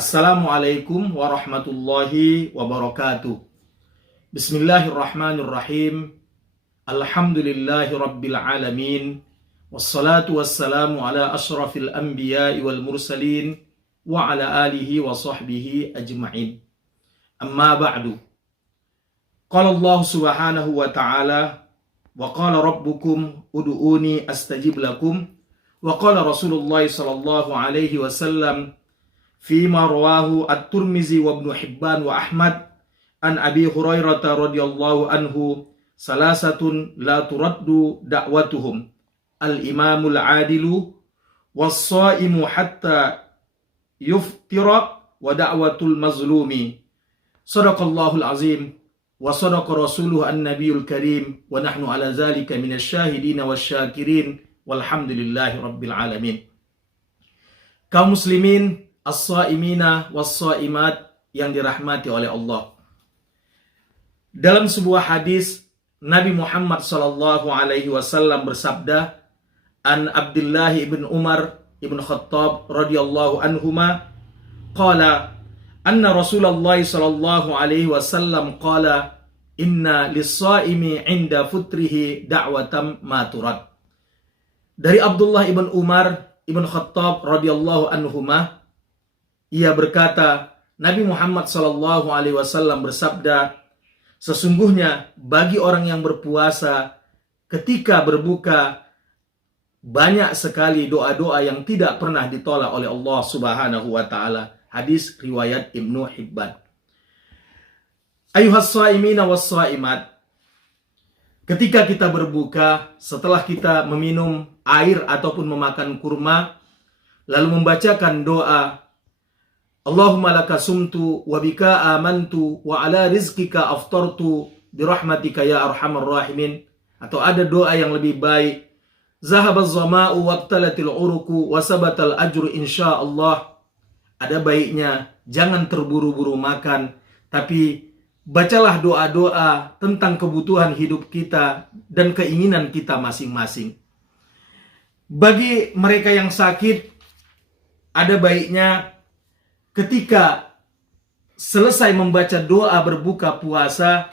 Assalamualaikum warahmatullahi wabarakatuh. Bismillahirrahmanirrahim. Alhamdulillahi rabbil alamin. Wassalatu wassalamu ala ashrafil anbiya'i wal mursalin wa ala alihi wa sahbihi ajma'in. Amma ba'du. Qala Allah subhanahu wa ta'ala, wa qala rabbukum ud'uni astajib lakum, wa qala Rasulullah sallallahu alaihi wasallam fima rawahu at-Tirmizi wa Ibnu Hibban wa Ahmad an Abi Hurairah radhiyallahu anhu, salasatun la turaddu da'watuhum al-imamul adilu was-shaimu hatta yuftira wa da'watul mazlumi. Shadaqallahul azim wa sadaqa rasuluhu an-nabiyul karim wa nahnu ala zalika minasyahidin wasyakirin walhamdulillahi rabbil alamin. Kaum muslimin as-saimina was-saimat yang dirahmati oleh Allah. Dalam sebuah hadis Nabi Muhammad sallallahu alaihi wasallam bersabda, an Abdullah ibn Umar ibn Khattab radhiyallahu anhuma qala anna Rasulullah sallallahu alaihi wasallam qala inna lis-saimi 'inda futrihi da'watan ma turad. Dari Abdullah ibn Umar ibn Khattab radhiyallahu anhuma, ia berkata, Nabi Muhammad sallallahu alaihi wasallam bersabda, sesungguhnya bagi orang yang berpuasa ketika berbuka banyak sekali doa-doa yang tidak pernah ditolak oleh Allah Subhanahu wa taala. Hadis riwayat Ibnu Hibban. Ayuhas shaimina was shaimat, ketika kita berbuka, setelah kita meminum air ataupun memakan kurma, lalu membacakan doa Allahumma laka sumtu wa bika amantu wa ala rizkika aftartu birahmatika ya arhamar rahimin. Atau ada doa yang lebih baik, zahabaz zama'u wabtalatil uruku wa sabatal ajru insyaallah. Ada baiknya jangan terburu-buru makan, tapi bacalah doa-doa tentang kebutuhan hidup kita dan keinginan kita masing-masing. Bagi mereka yang sakit, ada baiknya ketika selesai membaca doa berbuka puasa,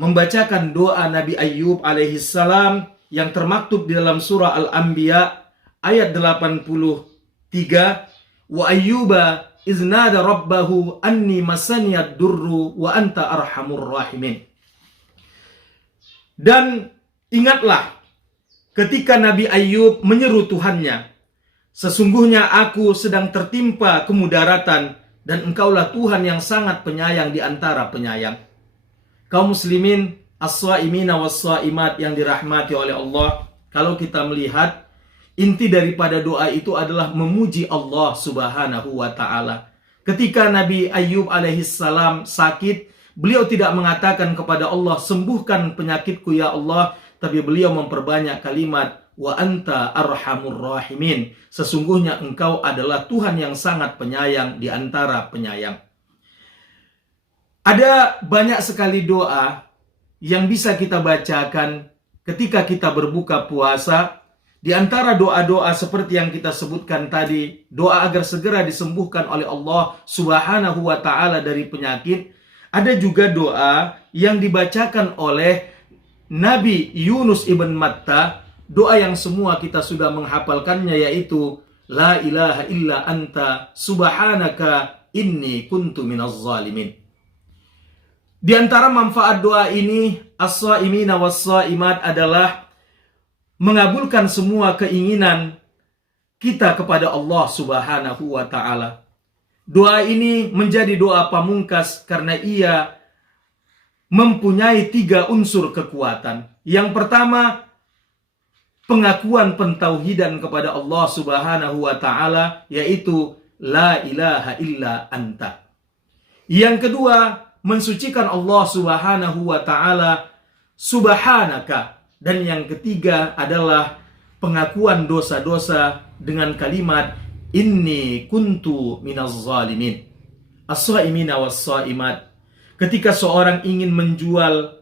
membacakan doa Nabi Ayyub alaihissalam yang termaktub di dalam surah Al-Anbiya ayat 83, wa ayyuba iznada rabbahu anni masaniyad durru wa anta arhamur rahimin. Dan ingatlah ketika Nabi Ayyub menyeru Tuhannya, sesungguhnya aku sedang tertimpa kemudaratan dan engkaulah Tuhan yang sangat penyayang di antara penyayang. Kaum muslimin as-shaimina was-shaimat yang dirahmati oleh Allah, kalau kita melihat inti daripada doa itu adalah memuji Allah Subhanahu wa taala. Ketika Nabi Ayyub alaihissalam sakit, beliau tidak mengatakan kepada Allah, sembuhkan penyakitku ya Allah, tapi beliau memperbanyak kalimat wa anta arhamur rahimin, sesungguhnya engkau adalah Tuhan yang sangat penyayang di antara penyayang. Ada banyak sekali doa yang bisa kita bacakan ketika kita berbuka puasa. Di antara doa-doa seperti yang kita sebutkan tadi, doa agar segera disembuhkan oleh Allah Subhanahu wa taala dari penyakit. Ada juga doa yang dibacakan oleh Nabi Yunus ibn Matta, doa yang semua kita sudah menghafalkannya, yaitu la ilaha illa anta subhanaka inni kuntu minaz zalimin. Di antara manfaat doa ini, as-shaimina was-shaimat, adalah mengabulkan semua keinginan kita kepada Allah Subhanahu wa taala. Doa ini menjadi doa pamungkas karena ia mempunyai 3 unsur kekuatan. Yang pertama, pengakuan pentauhidan kepada Allah Subhanahu wa taala, yaitu la ilaha illa anta. Yang kedua, mensucikan Allah Subhanahu wa taala, subhanaka. Dan yang ketiga adalah pengakuan dosa-dosa dengan kalimat inni kuntu minaz zalimin. As-shaimina was-shaimat, ketika seorang ingin menjual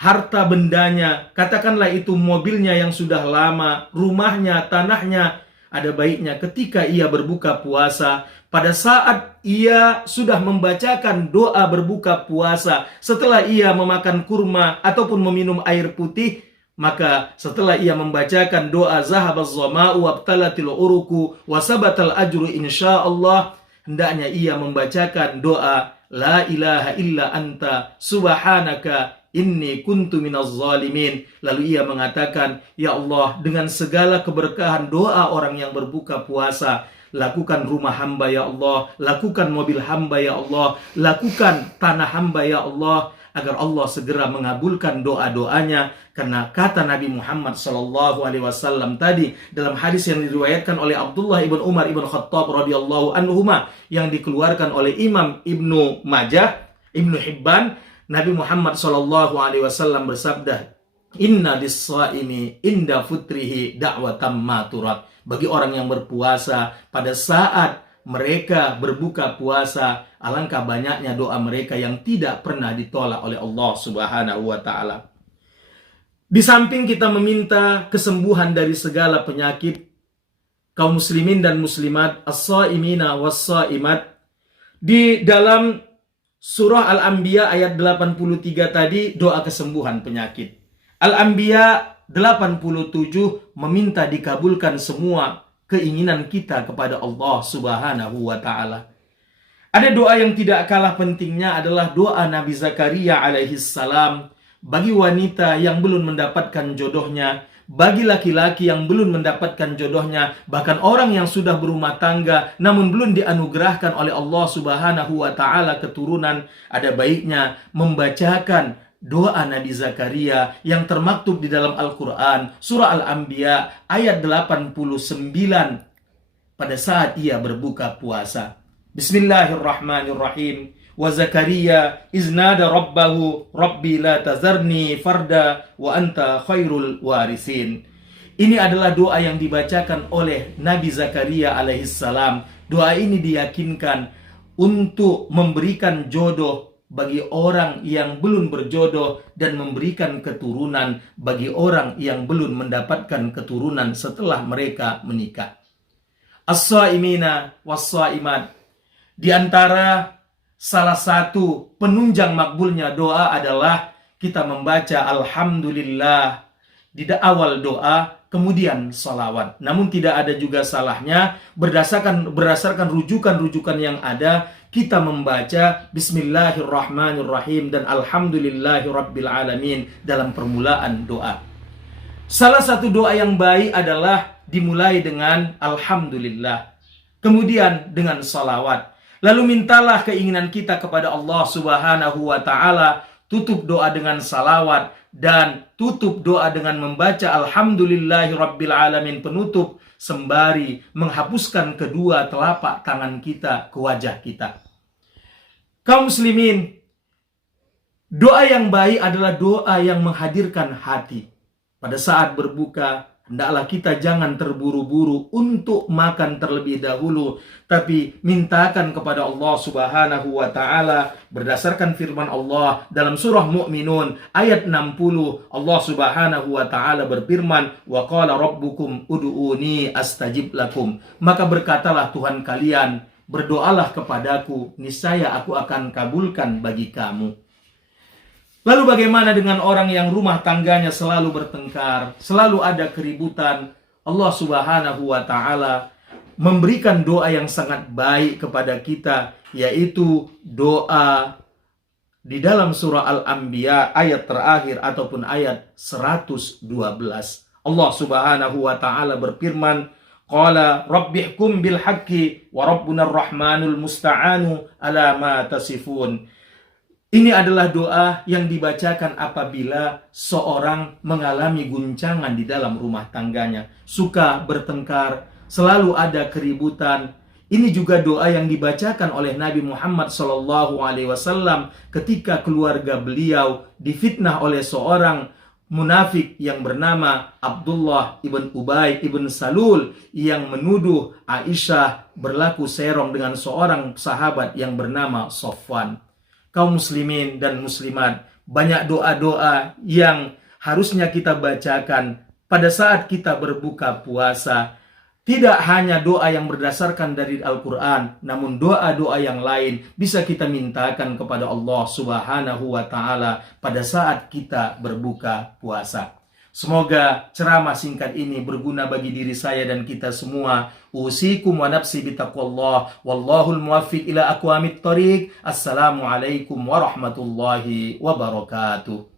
harta bendanya, katakanlah itu mobilnya yang sudah lama, rumahnya, tanahnya, ada baiknya ketika ia berbuka puasa, pada saat ia sudah membacakan doa berbuka puasa, setelah ia memakan kurma ataupun meminum air putih, maka setelah ia membacakan doa zahabaz zama'u wabtalatil uruku wasabatal ajru insyaallah, hendaknya ia membacakan doa la ilaha illa anta subhanaka inni kuntu minaz zalimin. Lalu ia mengatakan, ya Allah, dengan segala keberkahan doa orang yang berbuka puasa, lakukan rumah hamba ya Allah, lakukan mobil hamba ya Allah, lakukan tanah hamba ya Allah, agar Allah segera mengabulkan doa-doanya. Karena kata Nabi Muhammad SAW tadi dalam hadis yang diriwayatkan oleh Abdullah ibn Umar ibn Khattab radhiyallahu anhuma, yang dikeluarkan oleh Imam Ibnu Majah, Ibnu Hibban, Nabi Muhammad SAW bersabda, inna lis-shaimi inda futrihi da'watam ma turad. Bagi orang yang berpuasa, pada saat mereka berbuka puasa, alangkah banyaknya doa mereka yang tidak pernah ditolak oleh Allah Subhanahu wa taala. Di samping kita meminta kesembuhan dari segala penyakit, kaum muslimin dan muslimat, as-shaimina was-shaimat, di dalam surah Al-Anbiya ayat 83 tadi doa kesembuhan penyakit. Al-Anbiya 87 meminta dikabulkan semua keinginan kita kepada Allah Subhanahu wa taala. Ada doa yang tidak kalah pentingnya adalah doa Nabi Zakaria alaihi salam bagi wanita yang belum mendapatkan jodohnya, bagi laki-laki yang belum mendapatkan jodohnya, bahkan orang yang sudah berumah tangga namun belum dianugerahkan oleh Allah Subhanahu wa taala keturunan. Ada baiknya membacakan doa Nabi Zakaria yang termaktub di dalam Al-Quran, surah Al-Anbiya ayat 89 pada saat ia berbuka puasa. Bismillahirrahmanirrahim. Wa Zakaria iznada rabbahu rabbi la tazarni farda wa anta khairul warisin. Ini adalah doa yang dibacakan oleh Nabi Zakaria alaihissalam. Doa ini diyakinkan untuk memberikan jodoh bagi orang yang belum berjodoh dan memberikan keturunan bagi orang yang belum mendapatkan keturunan setelah mereka menikah. As-shaimina was-shaimat. Di antara salah satu penunjang makbulnya doa adalah kita membaca alhamdulillah di awal doa, kemudian salawat. Namun tidak ada juga salahnya berdasarkan rujukan-rujukan yang ada, kita membaca bismillahirrahmanirrahim dan alhamdulillahirabbil dalam permulaan doa. Salah satu doa yang baik adalah dimulai dengan alhamdulillah, kemudian dengan salawat. Lalu mintalah keinginan kita kepada Allah Subhanahu wa taala, tutup doa dengan salawat dan tutup doa dengan membaca alhamdulillahirabbil penutup, sembari menghapuskan kedua telapak tangan kita ke wajah kita. Kaum muslimin, doa yang baik adalah doa yang menghadirkan hati. Pada saat berbuka, hendaklah kita jangan terburu-buru untuk makan terlebih dahulu, tapi mintakan kepada Allah Subhanahu wa taala berdasarkan firman Allah dalam surah Mu'minun ayat 60. Allah Subhanahu wa taala berfirman, wa qala rabbukum ud'uni astajib lakum. Maka berkatalah Tuhan kalian, berdoalah kepadaku, niscaya aku akan kabulkan bagi kamu. Lalu bagaimana dengan orang yang rumah tangganya selalu bertengkar, selalu ada keributan? Allah Subhanahu wa taala memberikan doa yang sangat baik kepada kita, yaitu doa di dalam surah Al-Anbiya ayat terakhir ataupun ayat 112. Allah Subhanahu wa taala berfirman, qala rabbihkum bil haqqi wa rabbunar rahmanul musta'anu ala ma tasifun. Ini adalah doa yang dibacakan apabila seorang mengalami guncangan di dalam rumah tangganya, suka bertengkar, selalu ada keributan. Ini juga doa yang dibacakan oleh Nabi Muhammad SAW ketika keluarga beliau difitnah oleh seorang munafik yang bernama Abdullah ibn Ubay ibn Salul yang menuduh Aisyah berlaku serong dengan seorang sahabat yang bernama Sofwan. Kaum muslimin dan muslimat, banyak doa-doa yang harusnya kita bacakan pada saat kita berbuka puasa. Tidak hanya doa yang berdasarkan dari Al-Quran, namun doa-doa yang lain bisa kita mintakan kepada Allah Subhanahu wa Ta'ala pada saat kita berbuka puasa. Semoga ceramah singkat ini berguna bagi diri saya dan kita semua. Usikum wa nafsi bitaqwallah. Wallahul muwaffiq ila aqwamit thoriq. Assalamualaikum warahmatullahi wabarakatuh.